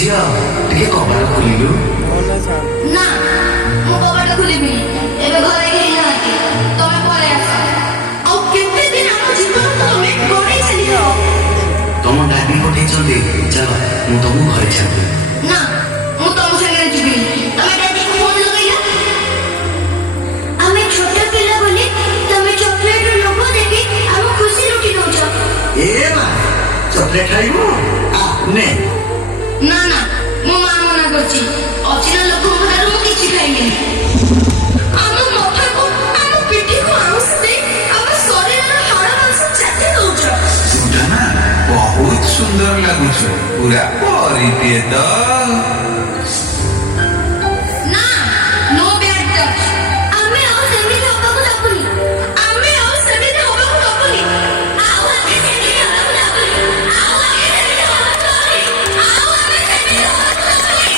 ଝିଅ ଟିକେ କବାଟ ଖୋଲିଲୁ। ନା ବୁଲି ଚାଲ ମୁଁ ତମକୁ ଘରେ ଛାଡ଼ିବି। ନା ମୁଁ ତମ ସାଙ୍ଗରେ ଯିବିନି। ତମେ ଡାଡିକୁ ଫୋନ ଲଗେଇଲ। ଆମେ ଛୋଟ ପିଲା ବୋଲି ତମେ ଚକୋଲେଟର ଲୋଭ ଦେଖି ଆମ ଖୁସି ଲୁଟି ଦଉଛ। ଏ ମା ଚକଲେଟ ଖାଇବୁ ନେ। ନା ନା ମୋ ମା ମନା କରୁଛି। ଅଚିହ୍ନା ଲୋକଙ୍କ ଠାରୁ ମୁଁ କିଛି ଖାଇବିନି। ଆମ ମଥାକୁ ଆମ ପିଠିକୁ ଆଉଁସ ଦେଇ ଆମ ଶରୀରର ହାଡ଼ ମାଂସ ଚାଟି ଦଉଛ। ତୁଟା ନା ବହୁତ ସୁନ୍ଦର ଲାଗୁଛୁ, ପୁରା ପରିଟିଏ ତ। ନା ନୋ ବ୍ୟାଡ୍ ଟଚ୍। ଆମେ ଆଉ ସେମିତି ହବାକୁ ଦବୁନି। ଆମେ ଆଉ ସେମିତି ହବାକୁ ଦବୁନି। ଆଉ ଆମେ ସେମିତି ହବାକୁ ଦବୁନି। ଆଉ ଆମେ ସେମିତି ହବାକୁ ଦବୁନି। ଆଉ ଆମେ ସେମିତି ହବାକୁ ଦବୁନି।